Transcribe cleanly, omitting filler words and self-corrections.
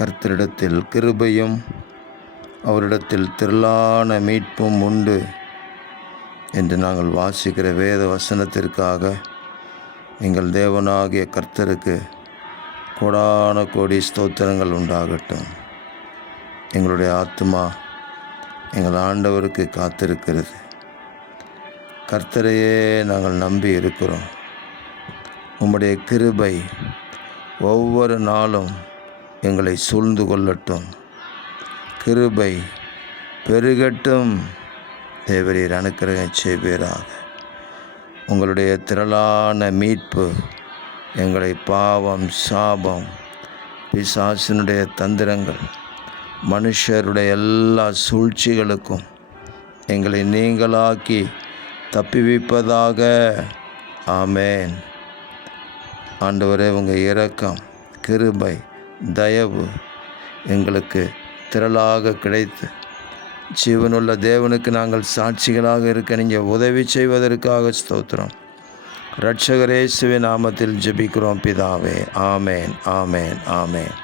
கர்த்தரிடத்தில் கிருபையும் அவரிடத்தில் திரளான மீட்பும் உண்டு என்று நாங்கள் வாசிக்கிற வேத வசனத்திற்காக எங்கள் தேவனாகிய கர்த்தருக்கு கோடான கோடி ஸ்தோத்திரங்கள் உண்டாகட்டும். எங்களுடைய ஆத்துமா எங்கள் ஆண்டவருக்கு காத்திருக்கிறது. கர்த்தரையே நாங்கள் நம்பி இருக்கிறோம். உம்முடைய கிருபை ஒவ்வொரு நாளும் எங்களை சூழ்ந்து கொள்ளட்டும். கிருபை பெருகட்டும். தேவரீர் அனுக்கிரகம் செய்வீராக. உங்களுடைய திரளான மீட்பு எங்களை பாவம், சாபம், பிசாசினுடைய தந்திரங்கள், மனுஷருடைய எல்லா சூழ்ச்சிகளுக்கும் எங்களை நீங்களாக்கி தப்பிவிப்பதாக. ஆமேன். ஆண்டவரே, உங்கள் இரக்கம், கிருபை, தயவு எங்களுக்கு திரளாக கிடைத்து ஜீவனுள்ள தேவனுக்கு நாங்கள் சாட்சிகளாக இருக்க நீங்கள் உதவி செய்வதற்காக ஸ்தோத்திரம். இரட்சகர் இயேசுவின் நாமத்தில் ஜெபிக்கிறோம் பிதாவே. ஆமேன், ஆமேன், ஆமேன்.